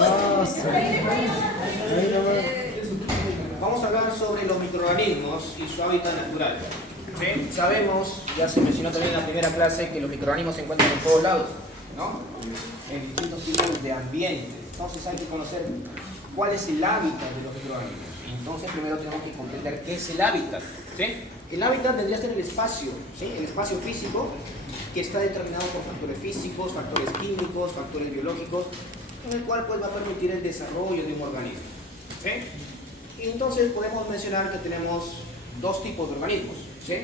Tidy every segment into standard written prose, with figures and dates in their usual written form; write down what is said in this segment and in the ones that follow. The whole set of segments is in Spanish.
Ah, sí. Ahí nomás. Vamos a hablar sobre los microorganismos y su hábitat natural. ¿Sí? Sabemos, ya se mencionó también en la primera clase, que los microorganismos se encuentran en todos lados, ¿no? En distintos tipos de ambientes. Entonces hay que conocer cuál es el hábitat de los microorganismos. Entonces primero tenemos que comprender qué es el hábitat. ¿Sí? El hábitat tendría que ser el espacio, ¿sí? El espacio físico que está determinado por factores físicos, factores químicos, factores biológicos, en el cual pues, va a permitir el desarrollo de un organismo. ¿Sí? Y entonces podemos mencionar que tenemos dos tipos de organismos, ¿sí?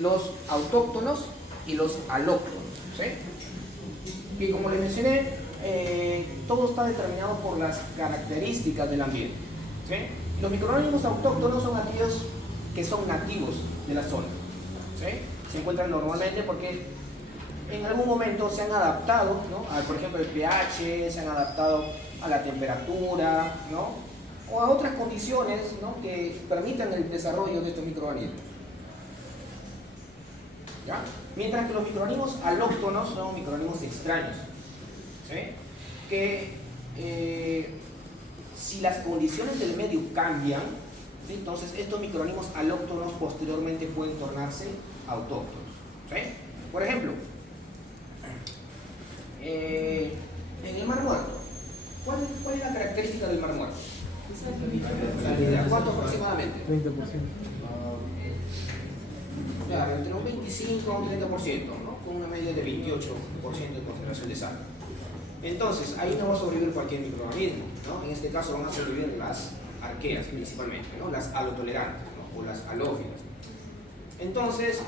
Los autóctonos y los alóctonos. ¿Sí? Y como les mencioné, todo está determinado por las características del ambiente. ¿Sí? Los microorganismos autóctonos son aquellos que son nativos de la zona. ¿Sí? Se encuentran normalmente porque en algún momento se han adaptado, ¿no? Por ejemplo, el pH, se han adaptado a la temperatura, ¿no? O a otras condiciones, ¿no? Que permitan el desarrollo de estos microorganismos. ¿Ya? Mientras que los microorganismos alóctonos son microorganismos extraños, ¿sí? Que si las condiciones del medio cambian, ¿sí? Entonces estos microorganismos alóctonos posteriormente pueden tornarse autóctonos. ¿Sí? Por ejemplo, en el Mar Muerto, ¿cuál es la característica del Mar Muerto? Salinidad. ¿Cuánto aproximadamente? 30%. Claro, entre un 25 a un 30%, ¿no? Con una media de 28% de concentración de sal. Entonces, ahí no va a sobrevivir cualquier microorganismo, ¿no? En este caso van a sobrevivir las arqueas principalmente, ¿no? Las halotolerantes, ¿no? O las halófilas. Entonces,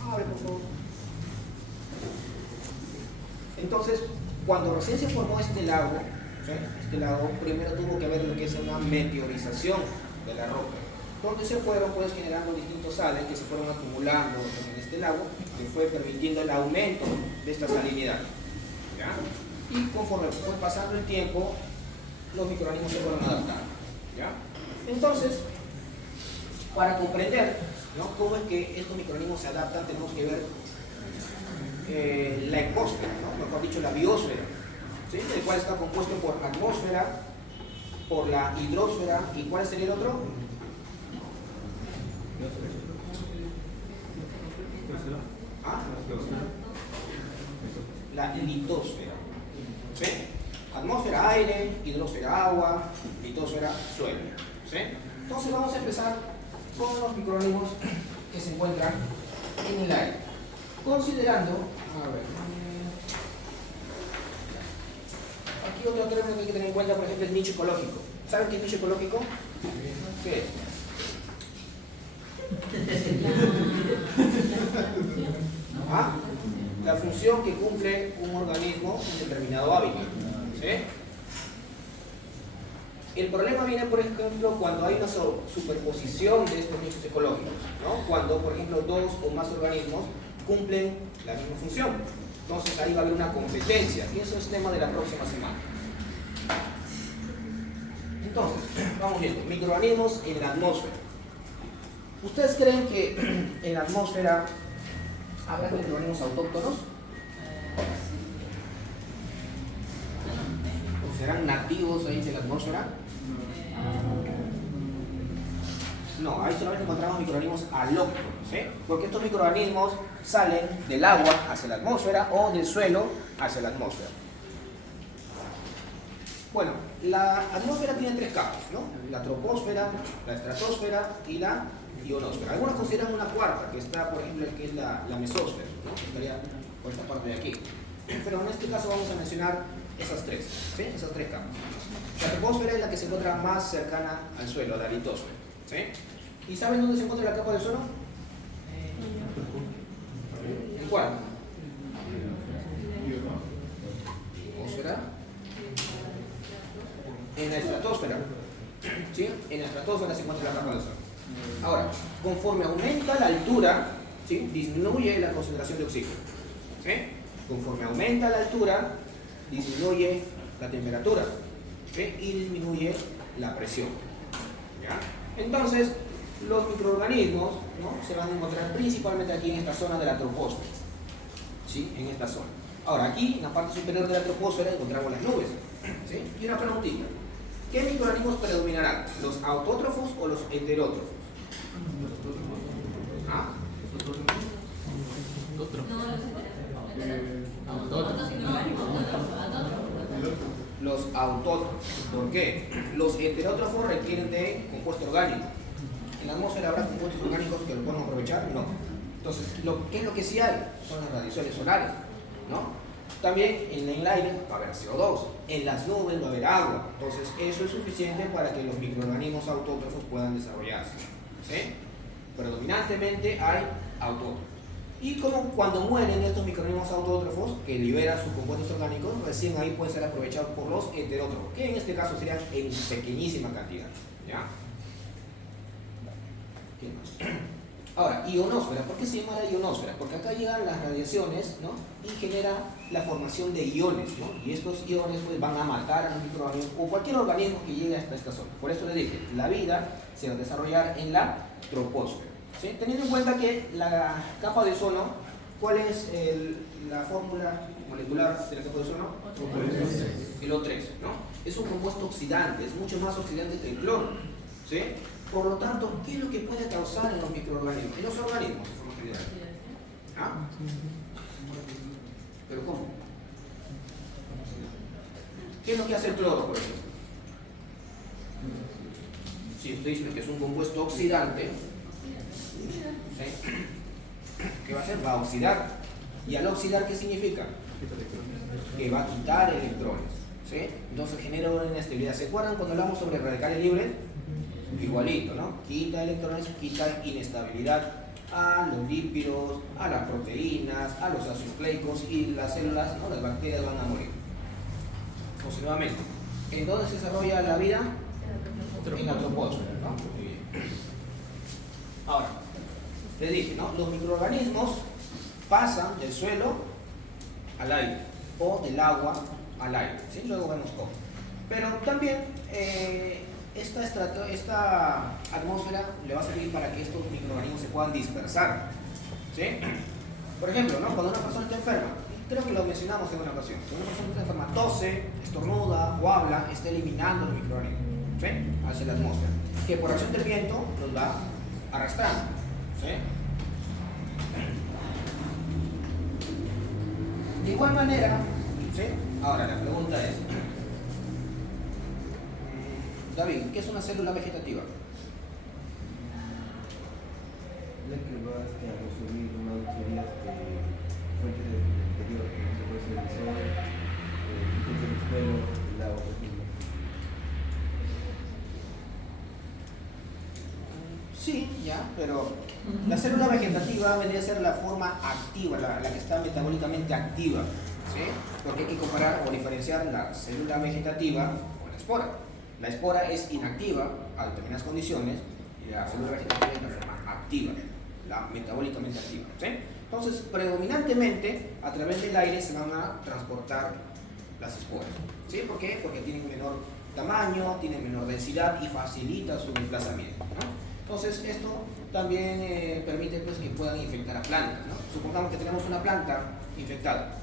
abre por favor. Entonces, cuando recién se formó este lago, ¿sí? Este lago primero tuvo que haber lo que es una meteorización de la roca, donde se fueron pues generando distintos sales que se fueron acumulando en este lago, que fue permitiendo el aumento de esta salinidad. ¿Ya? Y conforme fue pasando el tiempo, los microorganismos se fueron adaptando. ¿Ya? Entonces, para comprender, ¿no? Cómo es que estos microorganismos se adaptan, tenemos que ver la ecosfera, ¿no? Mejor dicho, la biosfera, ¿sí? El cual está compuesto por atmósfera, por la hidrosfera, ¿y cuál sería el otro? ¿Ah? La litosfera. ¿Sí? Atmósfera aire, hidrosfera agua, litosfera suelo. ¿Sí? Entonces vamos a empezar con los microorganismos que se encuentran en el aire. Considerando, a ver, aquí otro término que hay que tener en cuenta, por ejemplo, el nicho ecológico. ¿Saben qué es nicho ecológico? ¿Qué es? ¿Ah? La función que cumple un organismo en determinado hábitat. ¿Sí? El problema viene, por ejemplo, cuando hay una superposición de estos nichos ecológicos, ¿no? Cuando, por ejemplo, dos o más organismos cumplen la misma función. Entonces ahí va a haber una competencia y eso es tema de la próxima semana. Entonces, vamos viendo, microorganismos en la atmósfera. ¿Ustedes creen que en la atmósfera habrá microorganismos autóctonos? ¿O serán nativos ahí de la atmósfera? No, ahí solamente encontramos microorganismos alóctonos, ¿sí? Porque estos microorganismos salen del agua hacia la atmósfera o del suelo hacia la atmósfera. Bueno, la atmósfera tiene tres capas, ¿no? La troposfera, la estratosfera y la ionosfera. Algunos consideran una cuarta, que está, por ejemplo, que es la mesósfera, ¿no? Que estaría por esta parte de aquí. Pero en este caso vamos a mencionar esas tres, ¿sí? Esas tres capas. La troposfera es la que se encuentra más cercana al suelo, la litosfera, ¿sí? ¿Y saben dónde se encuentra la capa del suelo? ¿En cuál? ¿Atmósfera? En la estratosfera. ¿Sí? En la estratosfera se encuentra la capa del suelo. Ahora, conforme aumenta la altura, ¿sí? Disminuye la concentración de oxígeno. ¿Sí? Conforme aumenta la altura, disminuye la temperatura, ¿sí? Y disminuye la presión. ¿Ya? Entonces, los microorganismos, ¿no? Se van a encontrar principalmente aquí en esta zona de la troposfera, ¿sí? En esta zona. Ahora, aquí en la parte superior de la troposfera encontramos las nubes. ¿Sí? Y una preguntita. ¿Qué microorganismos predominarán? ¿Los autótrofos o los heterótrofos? ¿Ah? Los autótrofos. ¿Por qué? Los heterótrofos requieren de compuesto orgánico. ¿En la atmósfera habrá compuestos orgánicos que lo podemos aprovechar? No. Entonces, ¿qué es lo que sí hay? Son las radiaciones solares, ¿no? También en el aire va a haber CO2, en las nubes va a haber agua. Entonces, eso es suficiente para que los microorganismos autótrofos puedan desarrollarse, ¿sí? Predominantemente hay autótrofos. Y como cuando mueren estos microorganismos autótrofos que liberan sus compuestos orgánicos, recién ahí pueden ser aprovechados por los heterótrofos, que en este caso serían en pequeñísima cantidad, ¿ya? ¿Qué más? Ahora, ionosfera. ¿Por qué se llama la ionosfera? Porque acá llegan las radiaciones, ¿no? Y genera la formación de iones, ¿no? Y estos iones pues, van a matar a los microorganismos o cualquier organismo que llegue hasta esta zona. Por eso les dije, la vida se va a desarrollar en la troposfera, ¿sí? Teniendo en cuenta que la capa de ozono, ¿cuál es la fórmula molecular de la capa de ozono? El O3, ¿no? Es un compuesto oxidante, es mucho más oxidante que el cloro, ¿sí? Por lo tanto, ¿qué es lo que puede causar en los microorganismos? En los organismos, de forma general. ¿Ah? ¿Pero cómo? ¿Qué es lo que hace el cloro, por ejemplo? Si usted dice que es un compuesto oxidante, ¿sí? ¿Qué va a hacer? Va a oxidar. ¿Y al oxidar qué significa? Que va a quitar electrones, ¿sí? Entonces genera una inestabilidad. ¿Se acuerdan cuando hablamos sobre radicales libres? Igualito, ¿no? Quita electrones, quita inestabilidad a los lípidos, a las proteínas, a los ácidos nucleicos y las células, ¿no? Las bacterias van a morir. Entonces, nuevamente, ¿en dónde se desarrolla la vida? En la troposfera, ¿no? Muy bien. Ahora, les dije, ¿no? Los microorganismos pasan del suelo al aire o del agua al aire, ¿sí? Luego vemos cómo. Pero también esta atmósfera le va a servir para que estos microorganismos se puedan dispersar, ¿sí? Por ejemplo, ¿no? Cuando una persona está enferma, creo que lo mencionamos en una ocasión, cuando una persona está enferma, tose, estornuda o habla, está eliminando los microorganismos, ¿sí? Hacia la atmósfera, que por acción del viento los va arrastrando, ¿sí? De igual manera, ¿sí? Ahora la pregunta es, David, ¿qué es una célula vegetativa? La que va a consumir unas bacterias fuentes del exterior, que puede ser el sol, fuentes del suelo, el agua, por ejemplo. Sí, ya, pero la célula vegetativa vendría a ser la forma activa, la que está metabólicamente activa, ¿sí? Porque hay que comparar o diferenciar la célula vegetativa con la espora. La espora es inactiva a determinadas condiciones y la célula vegetativa es la forma activa, la metabólicamente activa, ¿sí? Entonces, predominantemente, a través del aire se van a transportar las esporas, ¿sí? ¿Por qué? Porque tienen menor tamaño, tienen menor densidad y facilita su desplazamiento, ¿no? Entonces, esto también permite pues, que puedan infectar a plantas, ¿no? Supongamos que tenemos una planta infectada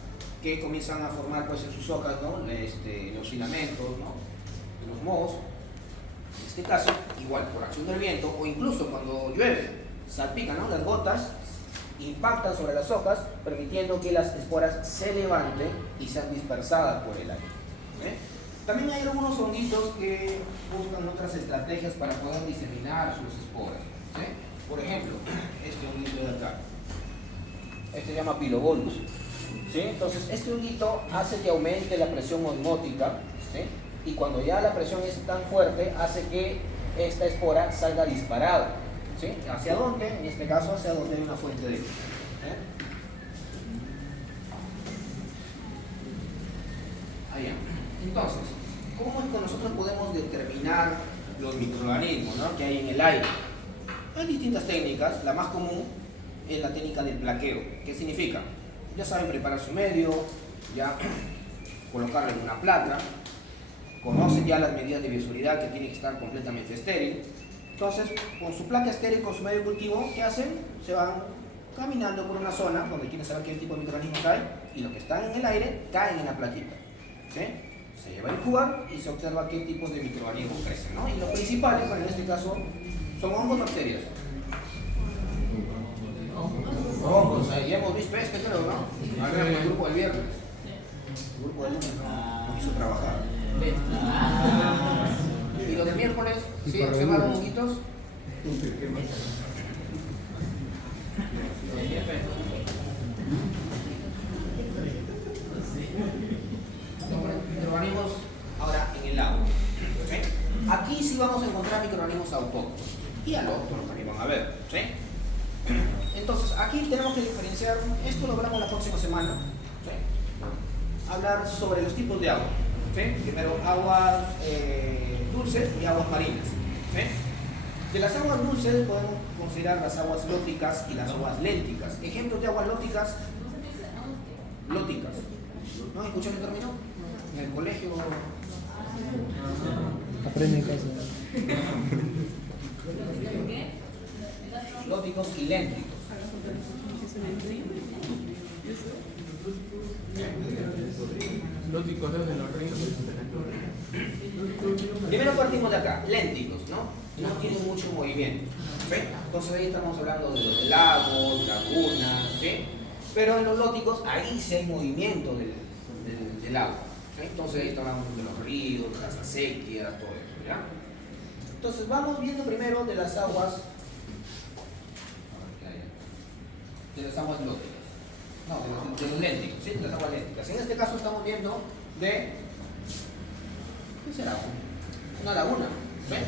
que comienzan a formar pues, en sus hojas, ¿no? Los filamentos, ¿no? Los mohos. En este caso, igual por acción del viento o incluso cuando llueve, salpican, ¿no? Las gotas impactan sobre las hojas, permitiendo que las esporas se levanten y sean dispersadas por el aire, ¿eh? También hay algunos honguitos que buscan otras estrategias para poder diseminar sus esporas, ¿sí? Por ejemplo, este honguito de acá, este se llama Pilobolus, ¿sí? Entonces este honguito hace que aumente la presión osmótica, ¿sí? Y cuando ya la presión es tan fuerte, hace que esta espora salga disparada, ¿sí? ¿Hacia dónde? En este caso, hacia donde hay una fuente de luz, ¿eh? Allá. Entonces, ¿cómo es que nosotros podemos determinar los microorganismos, ¿no? que hay en el aire? Hay distintas técnicas. La más común es la técnica del plaqueo. ¿Qué significa? Ya saben preparar su medio, ya colocarlo en una placa, conocen ya las medidas de bioseguridad que tiene que estar completamente estéril. Entonces, con su placa estéril, con su medio de cultivo, ¿qué hacen? Se van caminando por una zona donde quieren saber qué tipo de microorganismos hay y los que están en el aire caen en la plaquita. ¿Sí? Se lleva a incubar y se observa qué tipos de microorganismos crecen, ¿no? Y los principales, bueno, en este caso, son hongos, bacterias. Hongos, ya hemos visto este, creo, ¿no? Al menos el grupo del viernes. El grupo del lunes no quiso trabajar. ¿Y los del miércoles? ¿Sí? ¿Observaron honguitos? Microorganismos ahora en el agua. ¿Sí? Aquí sí vamos a encontrar microorganismos autóctonos y alóctonos también van a ver. ¿Sí? Entonces aquí tenemos que diferenciar, esto lo veremos la próxima semana. ¿Sí? Hablar sobre los tipos de agua. ¿Sí? Primero aguas dulces y aguas marinas. ¿Sí? De las aguas dulces podemos considerar las aguas lóticas y las aguas lénticas. Ejemplos de aguas lóticas. Lóticas. ¿No escuchan el término? En el colegio. Aprenden cosas. Lóticos y lénticos. Lóticos desde los ríos. Primero partimos de acá, lénticos, ¿no? No tienen mucho movimiento. ¿Sí? Entonces ahí estamos hablando de los lagos, lagunas, ¿sí? Pero en los lóticos ahí sí hay movimiento del agua. ¿Sí? Entonces ahí estamos hablando de los ríos, las acequias, todo eso, ¿ya? Entonces vamos viendo primero de las aguas lóticas. No, de los lénticos, ¿sí? De las aguas lénticas. En este caso estamos viendo de... ¿qué será? Una laguna. ¿Ven?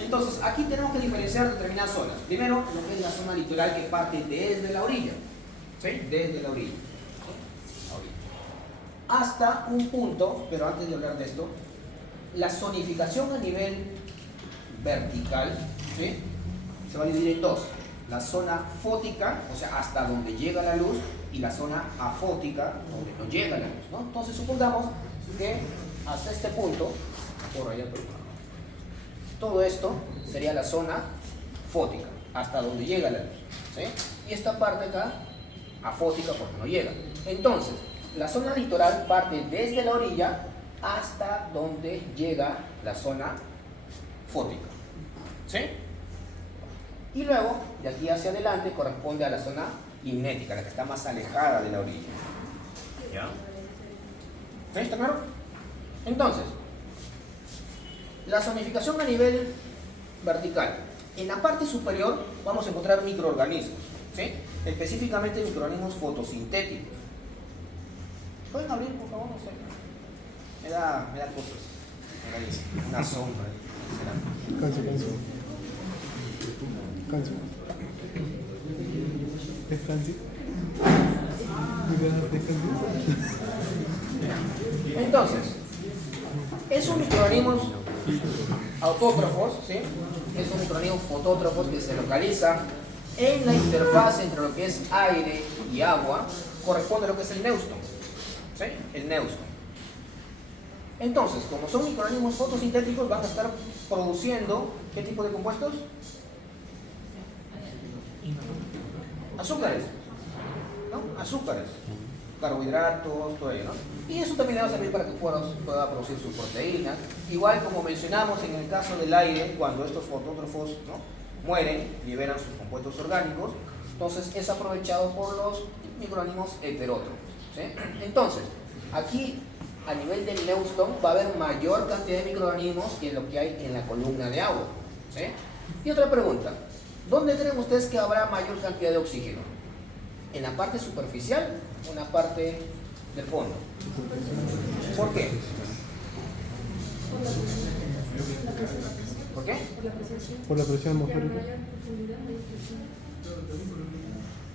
Entonces aquí tenemos que diferenciar determinadas zonas. Primero, lo que es la zona litoral que parte desde la orilla. ¿Sí? Desde la orilla. Hasta un punto, pero antes de hablar de esto, la zonificación a nivel vertical, ¿sí? Se va a dividir en dos. La zona fótica, o sea, hasta donde llega la luz, y la zona afótica, donde no llega la luz, ¿no? Entonces supongamos que hasta este punto, por allá, todo esto sería la zona fótica, hasta donde llega la luz, ¿sí? Y esta parte acá, afótica, porque no llega. Entonces, la zona litoral parte desde la orilla hasta donde llega la zona fótica, ¿sí? Y luego, de aquí hacia adelante, corresponde a la zona limnética, la que está más alejada de la orilla. ¿Ya? ¿Sí? ¿Está claro? Entonces, la zonificación a nivel vertical. En la parte superior vamos a encontrar microorganismos, ¿sí? Específicamente microorganismos fotosintéticos. ¿Pueden abrir, por favor? No sé. Me da cosas. Una sombra. Canso. Descanse. Entonces, esos microorganismos autótrofos, ¿sí? Esos microorganismos fotótrofos que se localizan en la interfaz entre lo que es aire y agua, corresponde a lo que es el neuston, ¿sí? El neuston. Entonces, como son microorganismos fotosintéticos, van a estar produciendo ¿qué tipo de compuestos? Azúcares, ¿no? Azúcares, carbohidratos, todo ello, ¿no? Y eso también le va a servir para que pueda producir sus proteínas. Igual como mencionamos en el caso del aire, cuando estos fotótrofos, ¿no?, mueren, liberan sus compuestos orgánicos, entonces es aprovechado por los microorganismos heterótrofos, ¿sí? Entonces, aquí a nivel del neuston va a haber mayor cantidad de microorganismos que lo que hay en la columna de agua, ¿sí? Y otra pregunta, ¿dónde creen ustedes que habrá mayor cantidad de oxígeno? ¿En la parte superficial o en la parte del fondo? ¿Por qué? ¿Por qué? Por la presión atmosférica.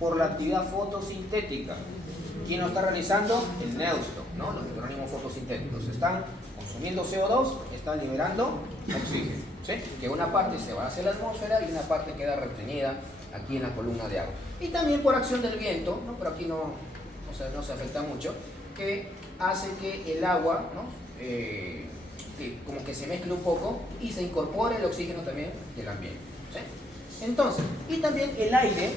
Por la actividad fotosintética. ¿Quién lo está realizando? El neuston, ¿no? Los microorganismos fotosintéticos están consumiendo CO2, están liberando oxígeno, ¿sí? Que una parte se va hacia la atmósfera y una parte queda retenida aquí en la columna de agua. Y también por acción del viento, ¿no? Pero aquí no se afecta mucho, que hace que el agua, ¿no?, que como que se mezcle un poco y se incorpore el oxígeno también del ambiente, ¿sí? Entonces, y también el aire,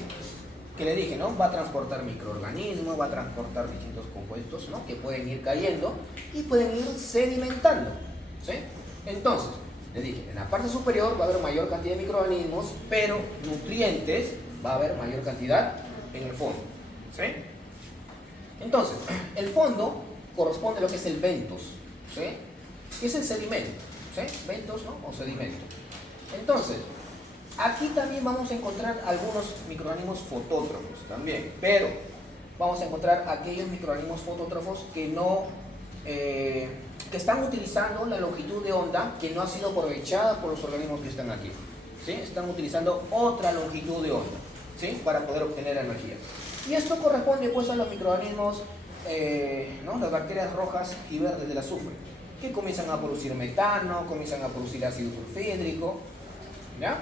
que le dije, ¿no? Va a transportar microorganismos, va a transportar distintos compuestos, ¿no? Que pueden ir cayendo y pueden ir sedimentando, ¿sí? Entonces, le dije, en la parte superior va a haber mayor cantidad de microorganismos, pero nutrientes va a haber mayor cantidad en el fondo, ¿sí? Entonces, el fondo corresponde a lo que es el bentos, ¿sí? Que es el sedimento, ¿sí? Bentos, ¿no? O sedimento. Entonces, aquí también vamos a encontrar algunos microorganismos fotótrofos también, pero vamos a encontrar aquellos microorganismos fotótrofos que no, que están utilizando la longitud de onda que no ha sido aprovechada por los organismos que están aquí, ¿sí? Están utilizando otra longitud de onda, ¿sí? Para poder obtener energía. Y esto corresponde pues a los microorganismos, ¿no? Las bacterias rojas y verdes del azufre, que comienzan a producir metano, comienzan a producir ácido sulfídrico, ¿ya?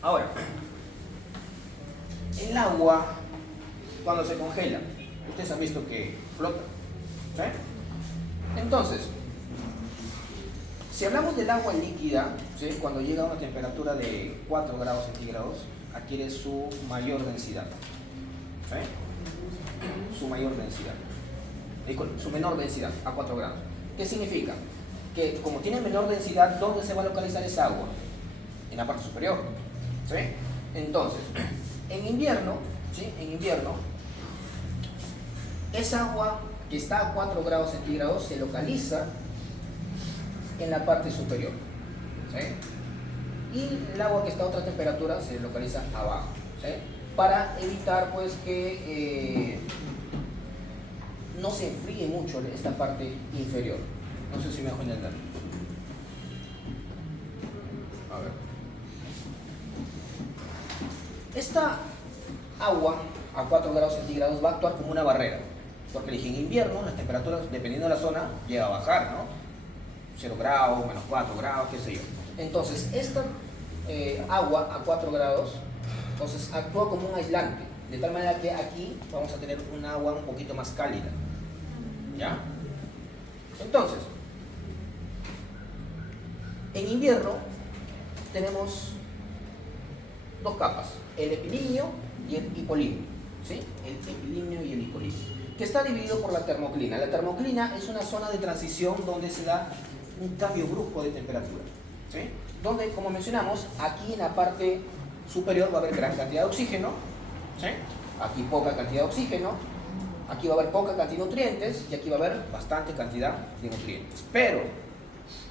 Ahora, el agua, cuando se congela, ustedes han visto que flota, ¿sí? Entonces, si hablamos del agua líquida, ¿sí? Cuando llega a una temperatura de 4 grados centígrados, adquiere su mayor densidad, ¿sí? Su mayor densidad, su menor densidad a 4 grados. ¿Qué significa? Que como tiene menor densidad, ¿dónde se va a localizar esa agua? En la parte superior, ¿sí? Entonces, en invierno, ¿sí? En invierno, esa agua que está a 4 grados centígrados se localiza en la parte superior, ¿sí? Y el agua que está a otra temperatura se localiza abajo, ¿sí? Para evitar pues que no se enfríe mucho esta parte inferior. No sé si me dejo entender. A ver. Esta agua a 4 grados centígrados va a actuar como una barrera, porque en invierno las temperaturas, dependiendo de la zona, llega a bajar, ¿no? 0 grados, menos 4 grados, qué sé yo. Entonces, esta agua a 4 grados, entonces actúa como un aislante, de tal manera que aquí vamos a tener un agua un poquito más cálida, ¿ya? Entonces, en invierno tenemos dos capas, el epilimnio y el hipolimnio, ¿sí? El epilimnio y el hipolimnio, que está dividido por la termoclina. La termoclina es una zona de transición donde se da un cambio brusco de temperatura, ¿sí? Donde, como mencionamos, aquí en la parte superior va a haber gran cantidad de oxígeno, ¿sí? Aquí poca cantidad de oxígeno, aquí va a haber poca cantidad de nutrientes y aquí va a haber bastante cantidad de nutrientes. Pero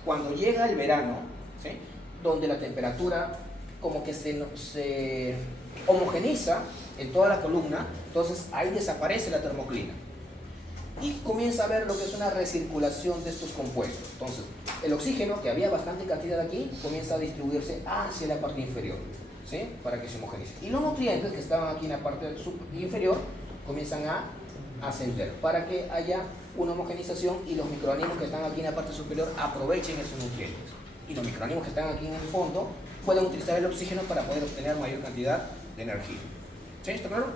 cuando llega el verano, ¿sí? Donde la temperatura como que se homogeneiza en toda la columna, entonces ahí desaparece la termoclina y comienza a haber lo que es una recirculación de estos compuestos. Entonces, el oxígeno, que había bastante cantidad aquí, comienza a distribuirse hacia la parte inferior, ¿sí? Para que se homogenice. Y los nutrientes que estaban aquí en la parte inferior comienzan a ascender para que haya una homogenización y los microorganismos que están aquí en la parte superior aprovechen esos nutrientes. Y los microorganismos que están aquí en el fondo pueden utilizar el oxígeno para poder obtener mayor cantidad de energía. ¿Sí? ¿Está claro?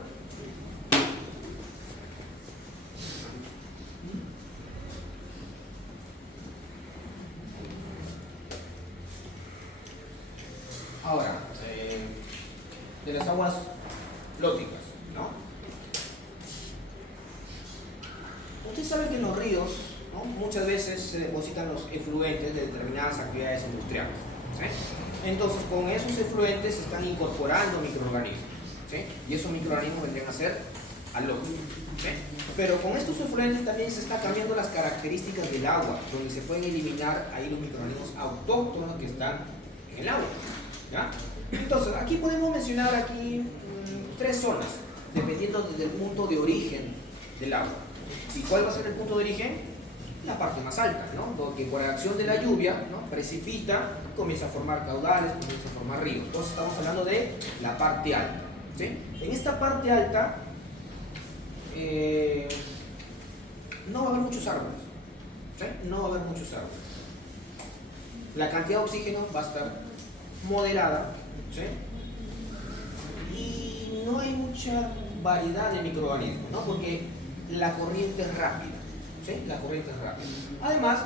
Ahora, de las aguas lóticas, ¿no? Usted sabe que en los ríos, ¿no? Muchas veces se depositan los efluentes de determinadas actividades industriales, ¿sí? Entonces, con esos efluentes se están incorporando microorganismos, ¿sí? Y esos microorganismos vendrían a ser alóticos, ¿sí? Pero con estos efluentes también se están cambiando las características del agua, donde se pueden eliminar ahí los microorganismos autóctonos que están en el agua, ¿ya? Entonces, aquí podemos mencionar aquí tres zonas, dependiendo del punto de origen del agua. ¿Y cuál va a ser el punto de origen? La parte más alta, ¿no? Porque por acción de la lluvia, ¿no? Precipita, comienza a formar caudales, comienza a formar ríos. Entonces estamos hablando de la parte alta, ¿sí? En esta parte alta no va a haber muchos árboles, ¿sí? No va a haber muchos árboles. La cantidad de oxígeno va a estar moderada, ¿sí? Y no hay mucha variedad de microorganismos, ¿no? Porque la corriente es rápida, ¿sí? La corriente es rápida. Además,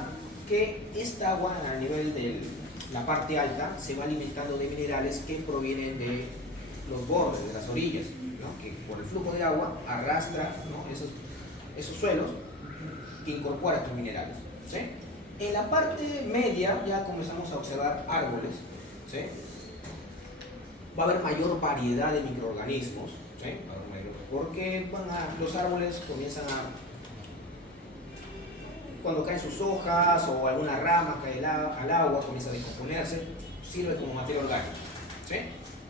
que esta agua a nivel de la parte alta se va alimentando de minerales que provienen de los bordes de las orillas, ¿no? Que por el flujo del agua arrastra, ¿no? esos suelos que incorpora estos minerales. ¿Sí? En la parte media ya comenzamos a observar árboles. ¿Sí? Va a haber mayor variedad de microorganismos. ¿Sí? Porque los árboles comienzan a, cuando caen sus hojas o alguna rama cae al agua, comienza a descomponerse, sirve como materia orgánica. ¿Sí?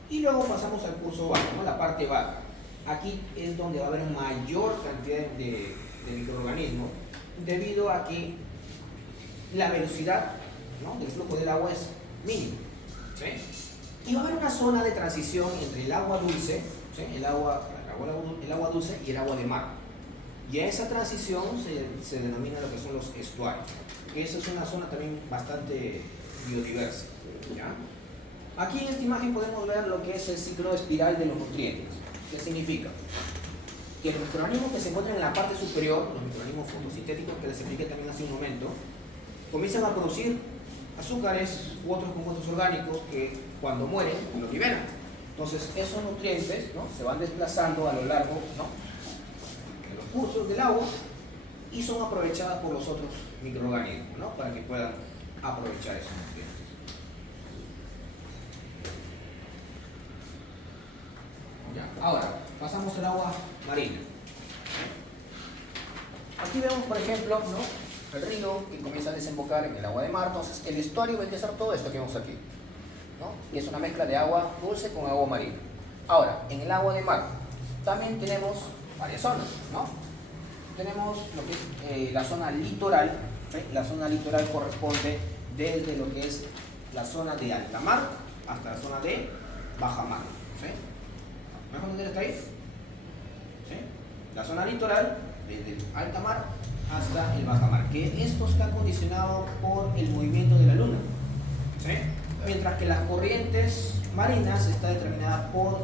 Y luego pasamos al curso bajo, ¿no? La parte baja. Aquí es donde va a haber mayor cantidad de microorganismos, debido a que la velocidad, ¿no? del flujo del agua es mínima. ¿Sí? Y va a haber una zona de transición entre el agua dulce, ¿sí? el agua dulce y el agua de mar. Y a esa transición se denomina lo que son los estuarios. Esa es una zona también bastante biodiversa. ¿Ya? Aquí en esta imagen podemos ver lo que es el ciclo espiral de los nutrientes. ¿Qué significa? Que los microorganismos que se encuentran en la parte superior, los microorganismos fotosintéticos que les expliqué también hace un momento, comienzan a producir azúcares u otros compuestos orgánicos que cuando mueren los liberan. Entonces esos nutrientes, ¿no? se van desplazando a lo largo, ¿no? de los cursos del agua y son aprovechadas por los otros microorganismos, ¿no? para que puedan aprovechar esos nutrientes. Ya. Ahora, pasamos al agua marina. Aquí vemos, por ejemplo, ¿no? el río que comienza a desembocar en el agua de mar. Entonces, el estuario va a ser todo esto que vemos aquí, ¿no? Y es una mezcla de agua dulce con agua marina. Ahora, en el agua de mar también tenemos varias zonas, ¿no? Tenemos lo que es la zona litoral. ¿Sí? La zona litoral corresponde desde lo que es la zona de alta mar hasta la zona de baja mar. ¿Sí? ¿Me vas a entender hasta ahí? ¿Sí? La zona litoral, desde el alta mar hasta el baja mar, que esto está condicionado por el movimiento de la luna. ¿Sí? Mientras que las corrientes marinas está determinada por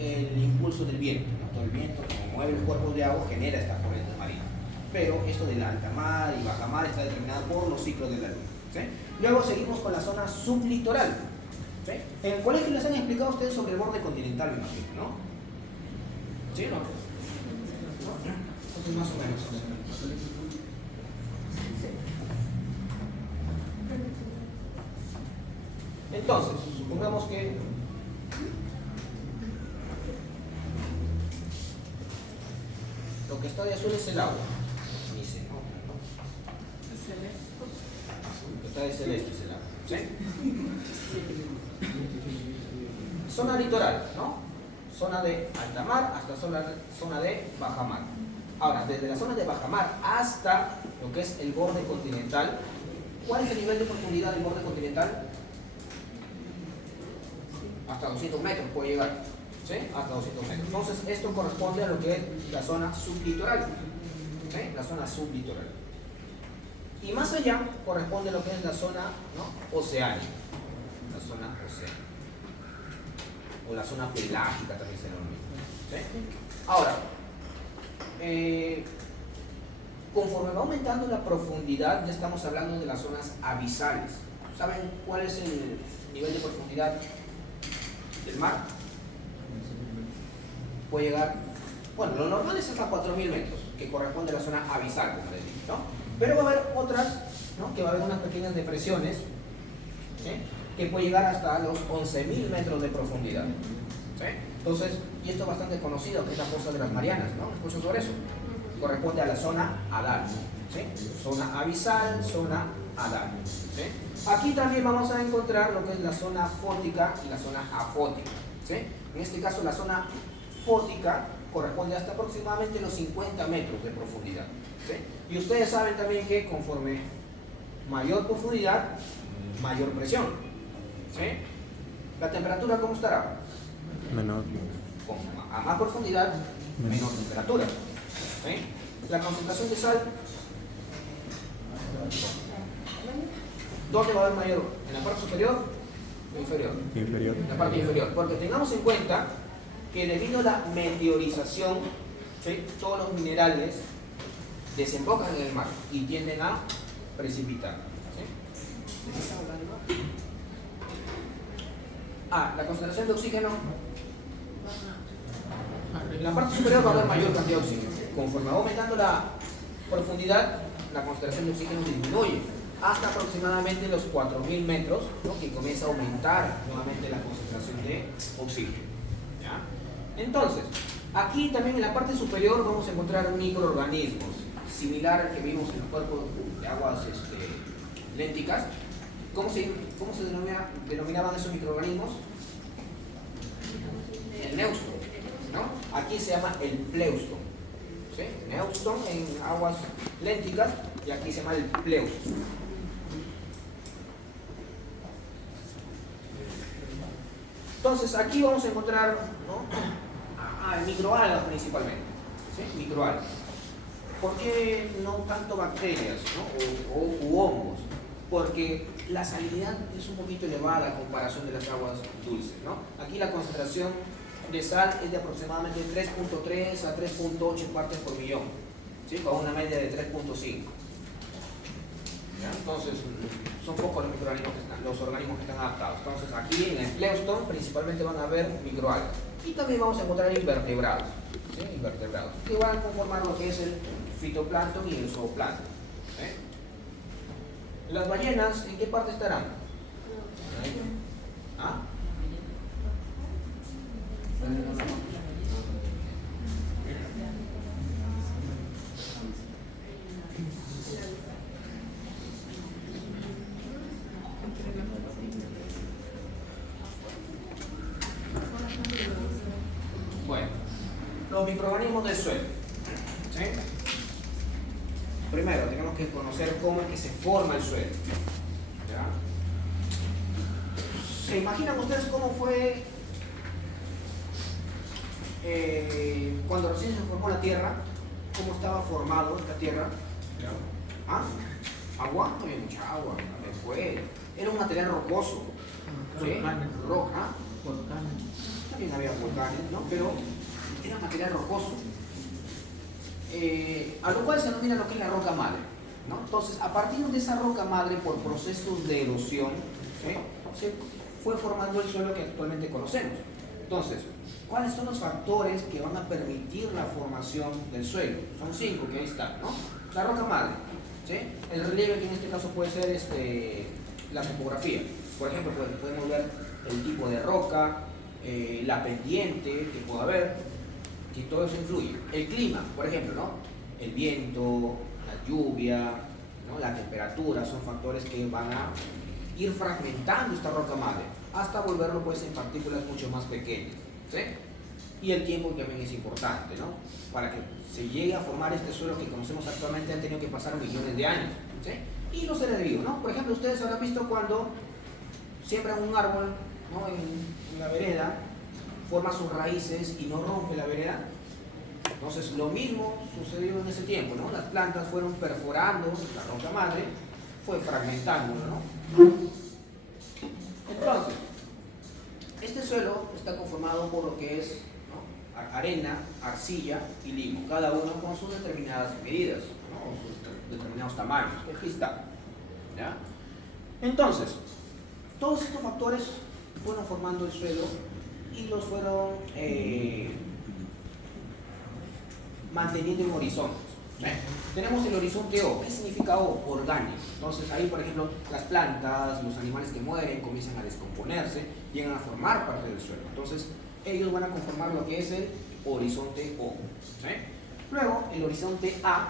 el impulso del viento, ¿no? Todo el viento, como mueve los cuerpos de agua, genera estas corrientes marinas. Pero esto de la alta mar y baja mar está determinado por los ciclos de la luna. ¿Sí? Luego seguimos con la zona sublitoral. ¿Sí? En el colegio les han explicado a ustedes sobre el borde continental, me imagino, ¿no? ¿Sí o no? ¿No? Entonces más o menos. Entonces, supongamos que lo que está de azul es el agua. Ni se nota, ¿no? Lo que está de celeste es el agua. ¿Sí? Zona litoral, ¿no? Zona de alta mar hasta zona de baja mar. Ahora, desde la zona de baja mar hasta lo que es el borde continental, ¿cuál es el nivel de profundidad del borde continental? Hasta 200 metros puede llegar. ¿Sí? Hasta 200 metros. Entonces, esto corresponde a lo que es la zona sublitoral. ¿Sí? La zona sublitoral. Y más allá corresponde a lo que es la zona, ¿no? oceánica. La zona oceánica. O la zona pelágica también se denomina. ¿Sí? Ahora, conforme va aumentando la profundidad, ya estamos hablando de las zonas abisales. ¿Saben cuál es el nivel de profundidad del mar? Puede llegar, bueno, lo normal es hasta 4.000 metros, que corresponde a la zona abisal, como les digo, ¿no? Pero va a haber otras, ¿no? que va a haber unas pequeñas depresiones, ¿sí? que puede llegar hasta los 11.000 metros de profundidad. ¿Sí? Entonces, y esto es bastante conocido, que es la fosa de las Marianas, ¿no? ¿Escuchan sobre eso? Corresponde a la zona hadal. ¿Sí? Zona abisal, zona hadal. ¿Sí? Aquí también vamos a encontrar lo que es la zona fótica y la zona afótica. ¿Sí? En este caso, la zona fótica corresponde hasta aproximadamente los 50 metros de profundidad. ¿Sí? Y ustedes saben también que conforme mayor profundidad, mayor presión. ¿Sí? ¿La temperatura cómo estará? Menor. A más profundidad, menor temperatura. ¿Sí? La concentración de sal, ¿dónde va a haber mayor? ¿En la parte superior o inferior? Inferior. En la parte inferior. Porque tengamos en cuenta que debido a la meteorización, ¿sí? todos los minerales desembocan en el mar y tienden a precipitar. ¿Sí? La concentración de oxígeno En la parte superior va a haber mayor cantidad de oxígeno. Conforme va aumentando la profundidad, la concentración de oxígeno disminuye hasta aproximadamente los 4000 metros, ¿no? Que comienza a aumentar nuevamente la concentración de oxígeno. ¿Ya? Entonces, aquí también en la parte superior vamos a encontrar microorganismos, similar al que vimos en los cuerpos de aguas lénticas. ¿Cómo se denominaban esos microorganismos? El neuston, ¿no? Aquí se llama el pleuston, ¿sí? Neuston en aguas lénticas y aquí se llama el pleuston. Entonces aquí vamos a encontrar, ¿no? Microalgas principalmente, ¿sí? Microalgas. ¿Por qué no tanto bacterias, ¿no? u hongos? Porque la salinidad es un poquito elevada a comparación de las aguas dulces, ¿no? Aquí la concentración de sal es de aproximadamente 3.3 a 3.8 partes por millón, ¿sí? Con una media de 3.5. Entonces, son pocos los organismos que están adaptados. Entonces, aquí en el pleuston principalmente van a haber microalgas. Y también vamos a encontrar invertebrados, ¿sí? Invertebrados, que van a conformar lo que es el fitoplancton y el zooplancton, ¿sí? ¿Las ballenas en qué parte estarán? ¿Ah? Bueno, los microorganismos del suelo, ¿sí? Primero tenemos que conocer cómo es que se forma el suelo. ¿Ya? ¿Se imaginan ustedes cómo fue cuando recién se formó la Tierra? ¿Cómo estaba formado esta Tierra? ¿Ah? ¿Agua? No había mucha agua. Era un material rocoso. ¿Sí? Roca. También había volcanes, ¿no? Pero era material rocoso. A lo cual se denomina lo que es la roca madre, ¿no? Entonces, a partir de esa roca madre, por procesos de erosión, ¿sí? Se fue formando el suelo que actualmente conocemos. Entonces, ¿cuáles son los factores que van a permitir la formación del suelo? Son 5 que ahí están, ¿no? La roca madre, ¿sí? El relieve, que en este caso puede ser la topografía. Por ejemplo, podemos ver el tipo de roca, la pendiente que pueda haber, y todo eso influye. El clima, por ejemplo, ¿no? El viento, la lluvia, ¿no? La temperatura son factores que van a ir fragmentando esta roca madre hasta volverlo pues en partículas mucho más pequeñas, ¿sí? Y el tiempo también es importante, ¿no? Para que se llegue a formar este suelo que conocemos actualmente han tenido que pasar millones de años, ¿sí? Y los seres vivos, ¿no? Por ejemplo, ustedes habrán visto cuando siembran un árbol, ¿no? en la vereda, forma sus raíces y no rompe la vereda. Entonces lo mismo sucedió en ese tiempo, ¿no? Las plantas fueron perforando la roca madre, fue fragmentándolo, ¿no? Entonces, este suelo está conformado por lo que es, ¿no? Arena, arcilla y limo, cada uno con sus determinadas medidas, ¿no? Sus determinados tamaños. Aquí está, ¿ya? Entonces, todos estos factores fueron formando el suelo y los fueron manteniendo en horizontes. Tenemos el horizonte O. ¿Qué significa O? Orgánico. Entonces ahí, por ejemplo, las plantas, los animales que mueren comienzan a descomponerse, llegan a formar parte del suelo. Entonces ellos van a conformar lo que es el horizonte O. Luego el horizonte A,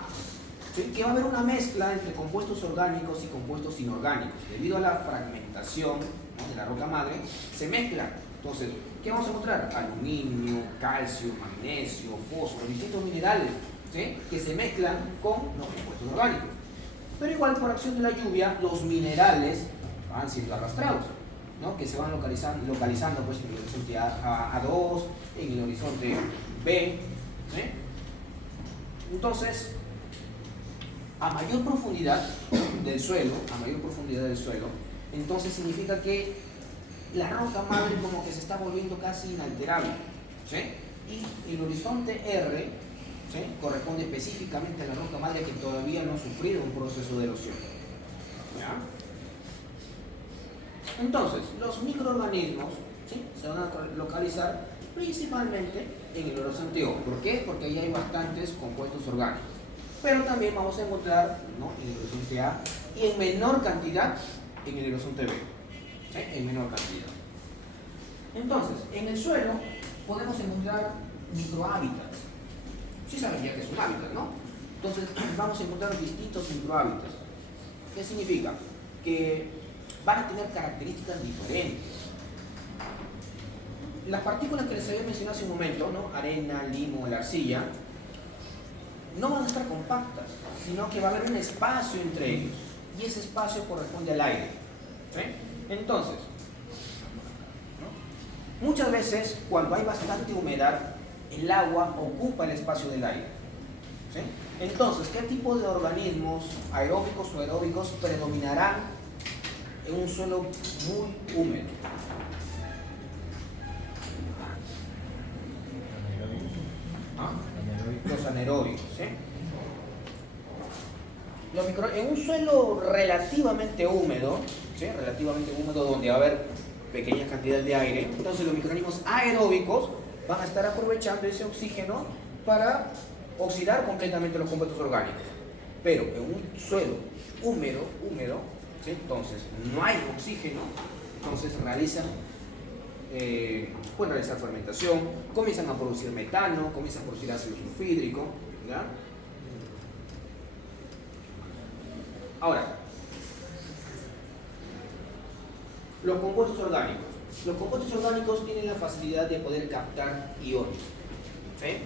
¿sí? Que va a haber una mezcla entre compuestos orgánicos y compuestos inorgánicos. Debido a la fragmentación, ¿no? de la roca madre, se mezclan. Entonces, ¿qué vamos a encontrar? Aluminio, calcio, magnesio, fósforo, distintos minerales, ¿sí? Que se mezclan con los compuestos orgánicos. Pero igual por acción de la lluvia, los minerales van siendo arrastrados, ¿no? Que se van localizando pues, en el horizonte A2, en el horizonte B. ¿Sí? Entonces, a mayor profundidad del suelo, entonces significa que la roca madre como que se está volviendo casi inalterable, ¿sí? Y el horizonte R, ¿sí? Corresponde específicamente a la roca madre que todavía no ha sufrido un proceso de erosión. ¿Ya? Entonces, los microorganismos, ¿sí? Se van a localizar principalmente en el horizonte O. ¿Por qué? Porque ahí hay bastantes compuestos orgánicos. Pero también vamos a encontrar, ¿no?, en el horizonte A y en menor cantidad en el horizonte B. ¿Sí? En menor cantidad. Entonces, en el suelo podemos encontrar microhábitats. Sí saben ya que es un hábitat, ¿no? Entonces, vamos a encontrar distintos microhábitats. ¿Qué significa? Que van a tener características diferentes. Las partículas que les había mencionado hace un momento, ¿no?, arena, limo, la arcilla, no van a estar compactas, sino que va a haber un espacio entre ellos. Y ese espacio corresponde al aire. ¿Sí? Entonces, muchas veces cuando hay bastante humedad, el agua ocupa el espacio del aire. ¿Sí? Entonces, ¿qué tipo de organismos aeróbicos o aeróbicos predominarán en un suelo muy húmedo? ¿Ah? Los anaeróbicos. ¿Sí? En un suelo relativamente húmedo, ¿sí?, relativamente húmedo, donde va a haber pequeñas cantidades de aire, entonces los microorganismos aeróbicos van a estar aprovechando ese oxígeno para oxidar completamente los compuestos orgánicos. Pero en un suelo húmedo, ¿sí?, entonces no hay oxígeno, entonces pueden realizar fermentación, comienzan a producir metano, comienzan a producir ácido sulfídrico, ¿ya? Ahora, los compuestos orgánicos. Los compuestos orgánicos tienen la facilidad de poder captar iones. ¿Sí?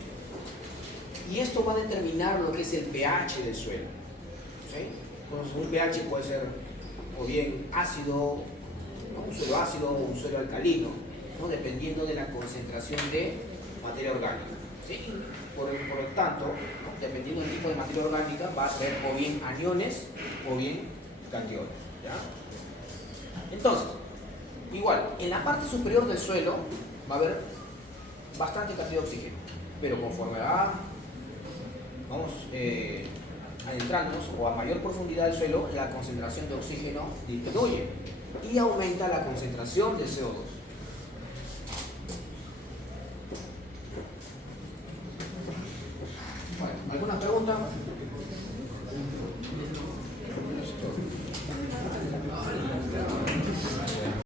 Y esto va a determinar lo que es el pH del suelo. ¿Sí? Entonces, un pH puede ser o bien ácido, ¿no?, un suelo ácido o un suelo alcalino, ¿no?, dependiendo de la concentración de materia orgánica. ¿Sí? Por lo tanto, ¿no?, dependiendo del tipo de materia orgánica, va a ser o bien aniones o bien cationes. ¿Ya? Entonces, igual, en la parte superior del suelo va a haber bastante cantidad de oxígeno, pero conforme vamos adentrándonos o a mayor profundidad del suelo, la concentración de oxígeno disminuye y aumenta la concentración de CO2.